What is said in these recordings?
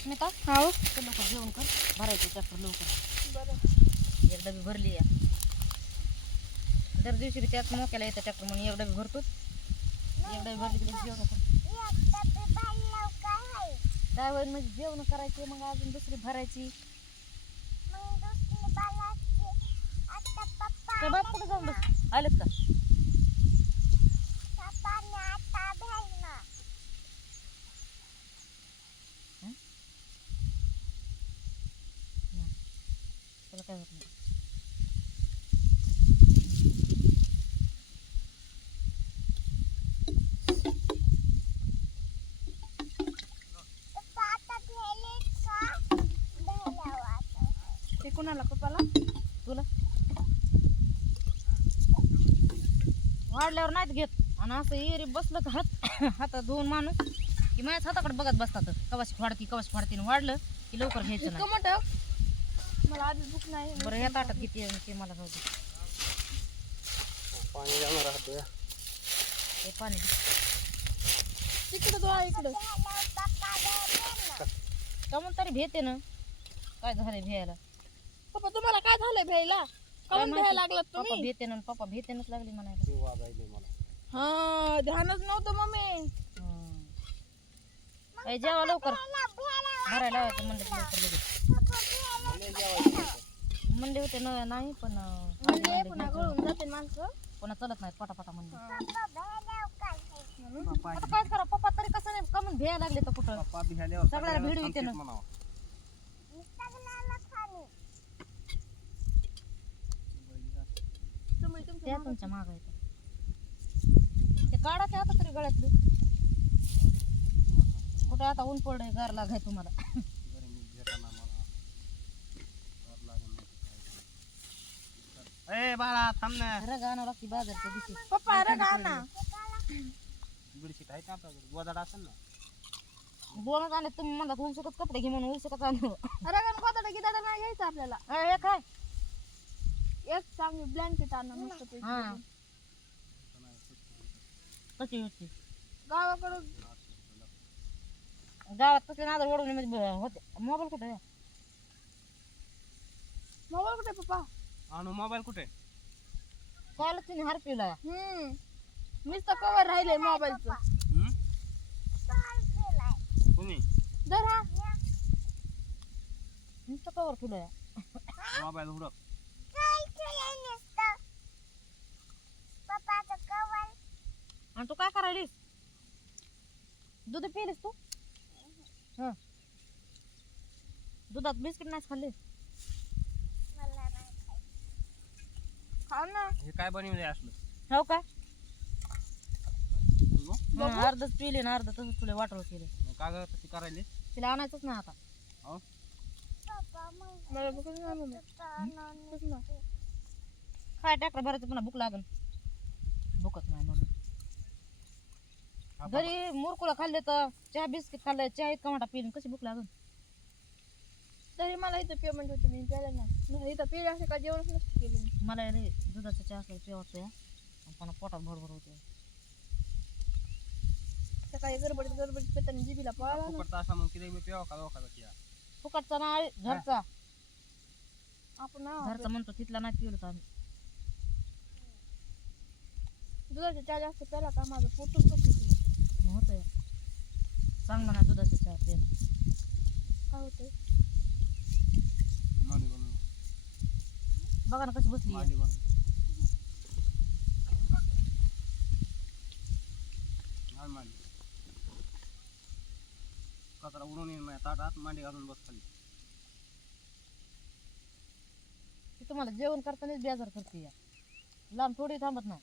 अस्मिता हाव चल लवकर जेवण कर भरायचं ट्रॅक्टर लवकर बरं एक डबी भरली या दर दिवशी बी त्याच मोक्याला येतं ट्रॅक्टर म्हणून एक डबी भरतो एक डबी भरली की जेवण कर काय होईल म्हणजे जेवण करायची मग अजून दुसरी भरायची ते बाप कुठे जाऊन बस आलेत का त्याला काय होत नाही ते कोणाला पप्पाला तुला वाढल्यावर नाहीत घेत आणि असं एरी बसलं का हातात धुवून माणूस की माझ्याच हाताकडे बघत बसतात कवाशी फाडती वाढलं की लवकर घ्यायचं नाही मोठं मला आधीच भूक नाही बरं या ताटात किती ते मला राहू दे पाणी जाणार आहात ते पाणी तिकडं तो इकडं कमून तरी भेटे ना काय झालंय भेयाला पप्पा तुम्हाला काय झालंय भ्यायला कमून भ्यायला लागलात पप्पा तुम्ही भेटे ना पप्पा भेटेनच लागली म्हणायला वाजायले मला हा ध्यानच नव्हतं मम्मी ए जेवा लवकर भरायला लावायचं म्हणलं की लवकर लगेच म्हणले होते नाही पण म्हणजे पुन्हा गळून जाते माणसं कोणा चलत नाहीत पटापटा म्हणले म्हणून आता काय करा पप्पा तरी कसं नाही कमून भेयायला लागले तर कुठं पप्पा बिहाल्यावर सगळ्याला भिड येते ना म्हणावं तुम्ही त्या तुमच्या तुमच्या माग येतं ते काढा ते आता तरी गळ्यातले कुठं आता ऊन पडलंय गार लागाय तुम्हाला गरमी भेटाना मला गार लागेल नाही. ए बाळा थांब ना रग आणावं लागते बाजारच्या दिवशी पप्पा रग आणा बिडशीट आहे का आपल्याकडे गोदाड असेल ना दोनच आणले तुम्ही म्हणला उलसकच कपडे घे म्हणून उलसकच आणू रगान कोताडा गिदाडा नाही घ्यायचं आपल्याला हे काय एक चांगली ब्लँकेट आणा मस्त हा कशी होती गावाकडून गावात कसले नादर ओढवणे म्हणजे होते मोबाईल कुठे आहे? मोबाईल कुठे पप्पा आणू मोबाईल कुठे कालच तिने हरपिवला नुसतं कवर राहिले मोबाईलचं तुम्ही धर हा नुसतं कवर ठेवलंय मोबाईल हुडक आणि तू काय करायलीस दूध पिलीस तू हं दुधात बिस्किट नाही खाल्ली खाऊ ना हे काय बनवलंय असलं हो काय तुझं? अर्धच पिले ना अर्ध तसंच तुला वाटलं केलं मग का गं तशी करायली तिला आणायचंच नाही आता हो मला भूक नाही मम्मी काय ट्रॅक्टर भरायचं पुन्हा भूक लागन भूकच नाही मग हा बाबा. घरी मुरकुळा खाल्ले तर चहा बिस्किट खाल्ले चहा इतका मोठा पिऊन कशी भूक लागन तरी मला इथं पेमेंट होते मी प्यायला नाही इथं पिढी असे का जेवणच नसतं केलं मी मला लय दुधाचा चहा असला पिवायचं या आणि पुन्हा पोटात भरभर होते सकाळी गडबडीत पेताना जिबीला पळाला ना फुकटचा असा मग किती मी पेवा का लोकांचा किया फुकटचा नाही घरचा आपण घरचा म्हणतो तिथला नाही पिवलो तर आम्ही दुधाचा चहा जास्त प्याला का माझं पोटच करतो होतंय चांगलं नाही दुधाचा चहा पिणं काय होतंय मामी बनव बघा ना कशी बसली माझी बनव घाल मांडी कचरा उडून येईल माझ्या ताटात मांडी घालून बस खाली ती तुम्हाला जेवण करतानाच बेजार करते या लांब थोडी थांबत नाही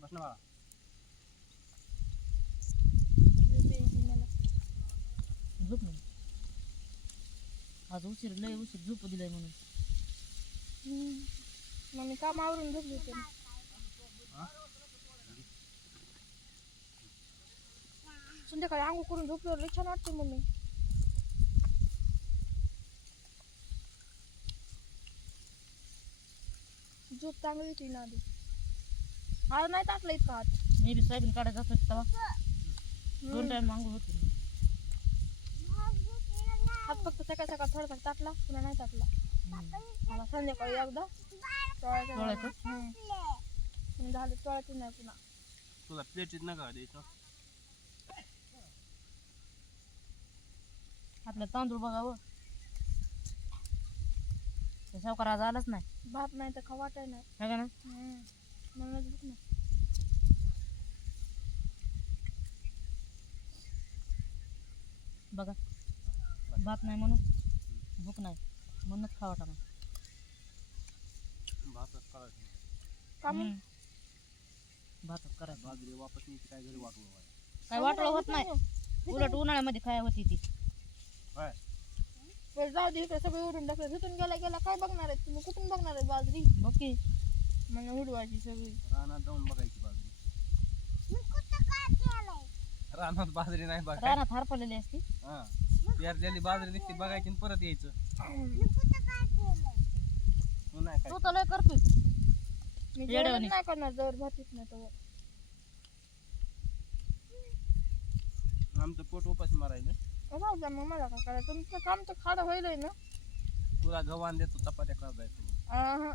बस ना बाळा झोप नाही आज उशीर लय उशीर झोप दिलाय म्हणून मग मी काम आवरून झोपली होते संध्याकाळी आंघोळ करून झोपल्यावर लई छान वाटते मम्मी झोप चांगली होती ना आधी आज नाही टाकलं इतका हात मी बी सोयाबीन काढायचं असं तेव्हा 2 टाइम मागू होती हात फक्त सकाळ सकाळ थोडासा टाकला पुन्हा नाही टाकला मला संध्याकाळी एकदा चोळायचं? झालं चोळायचं नाही पुन्हा तुला प्लेटीत नका द्यायचं. आपलं तांदूळ बघावं ते सावकार आज आलाच नाही भात नाही तर खवाटाय नाही है का ना म्हणूनच भूक नाही. बघा भात नाही म्हणून भूक नाही म्हणूनच खावाटा नाही भातच करायचं नाही. का मग? भातच करायचं बाजरी वापस न्यायची काय घरी वाटलं बाय. काय वाटलं होत नाही उलट उन्हाळ्यामध्ये खाया होती ती काय बरं जाऊ दे इकडे सगळं उडून टाकलं तिथून गेला गेला काय बघणार आहेत तुम्ही कुठून बघणार आहेत बाजरी बघ की म्हणजे उडवायची सगळी रानात जाऊन बघायची बाजरी. रानात बाजरी नाही बघायची. रानात हरपलेली असती हा पेरलेली बाजरी दिसते बघायची आणि परत यायचं. तू नाही काय तू तर लय करतोय मी येड्यावानी. जेवण नाही करणार जवळ भातीच नाही तर आमचं पोट उपास मारायचं. राहू द्या मग मला काय करायचं तुमचं काम तर खाडं होईलय ना तुला गव्हाण देतो चपात्या करायचं. आहा.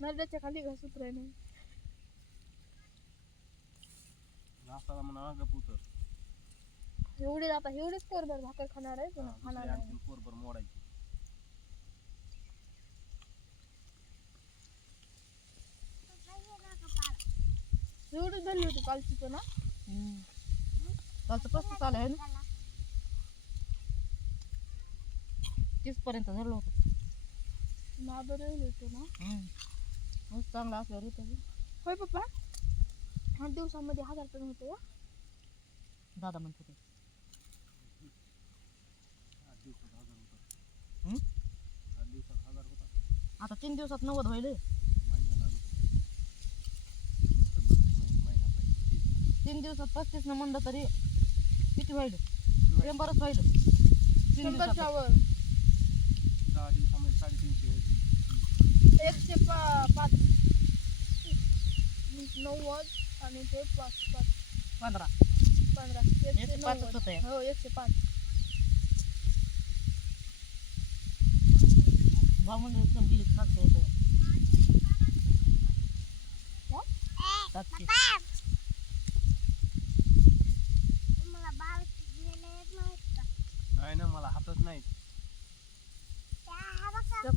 नरड्याच्या खाली घास उतराय नाही घासाला म्हणा गप उतर. एवढी आता एवढीच कोरभर भाकर खाणार आहे पुन्हा खाणार नाही आणखीन पोरभर मोडायची. एवढीच धरली होती कालची पण कालचं कसं चालू आहे ना 30 पर्यंत धरलं होतं नादर होतो ना ऊस चांगला असल्यावर होतं की. होय पप्पा 8 दिवसामध्ये 1000 टन होतं या दादा म्हणत होते 8 दिवसात 1000 होता. हम्म? 8 दिवसात 1000 होता. आता 3 दिवसात 90 होईल महिना लागत. महिना पाहिजे. 3 दिवसात 35 न म्हणलं तरी किती होईल 100च होईल 3 दिवसात 100च्या वर 10 दिवसामध्ये 350 होती. 105 90 आणि ते 5 15 15 105 च होतं. हो 105 बामण एकदम गेली 700 होतं हा? 700 नाही ना मला हातच नाही.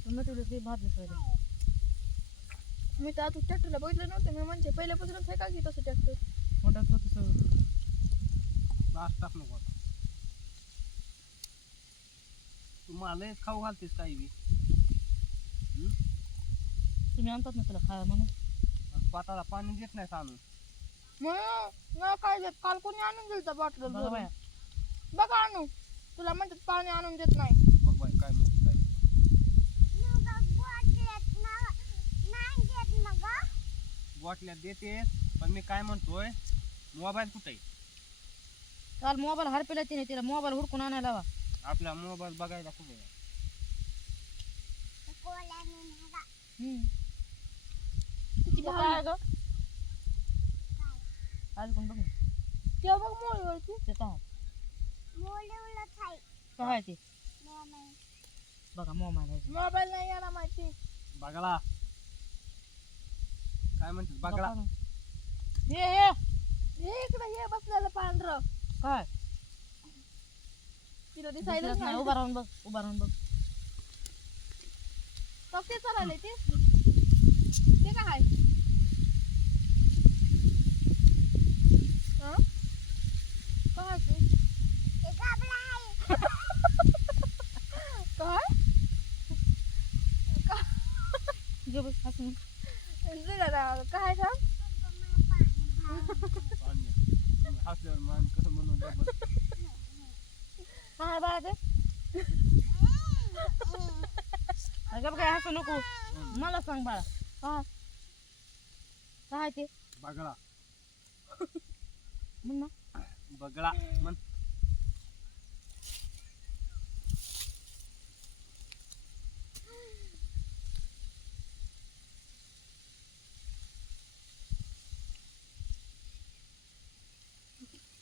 मिटवलं ते भाजलं पाहिजे मी तर आता ट्रॅक्टरला बघितलं नव्हतं मी म्हणजे पहिल्यापासूनच आहे का की तसं ट्रॅक्टर मोठ्यात होतं सगळं बास टाक नको आता. तू मला लयच खाऊ घालतेस काही बी. तुम्ही आणतात ना तुला खाया म्हणून आणि पाटाला पाणी देत नाही आणून. मग काय देत काल कोणी आणून दिलं बॉटल बघा बाया बघा आणू तुला म्हणतात पाणी आणून देत नाही बघ बाई काय म्हणते काय. बॉटल्या देतेस पण मी काय म्हणतोय मोबाईल कुठे आहे? काल मोबाईल हरपेला तिने तिला मोबाईल हुडकून आणायला लावा आपला मोबाईल बघायला कुठे आहे? किती तो भारी. काय आहे ग आज कोण बघ ना. तेव्हा बघ मोळीवरती ते काय काय आहे ते बघा मोबाईल आहे मोबाईल नाही याला माहिती बघला काय म्हणतेस बघला. हे हे इकडे हे बसलेलं पांढरं काय तिला दिसायला दिसलंच नाही उभा राहून बघ उभा राहून बघ ते चालले ते काय आहे हं? काय आहे ते? काय घे बस हसून काय सांग हसल्यावर मान कसं म्हणून डबल. काय बाळा ते अगं काय हसू नको मला सांग बाळा काय काय ते बघला म्हण ना बघला म्हण.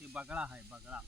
बगळा आहे बगळा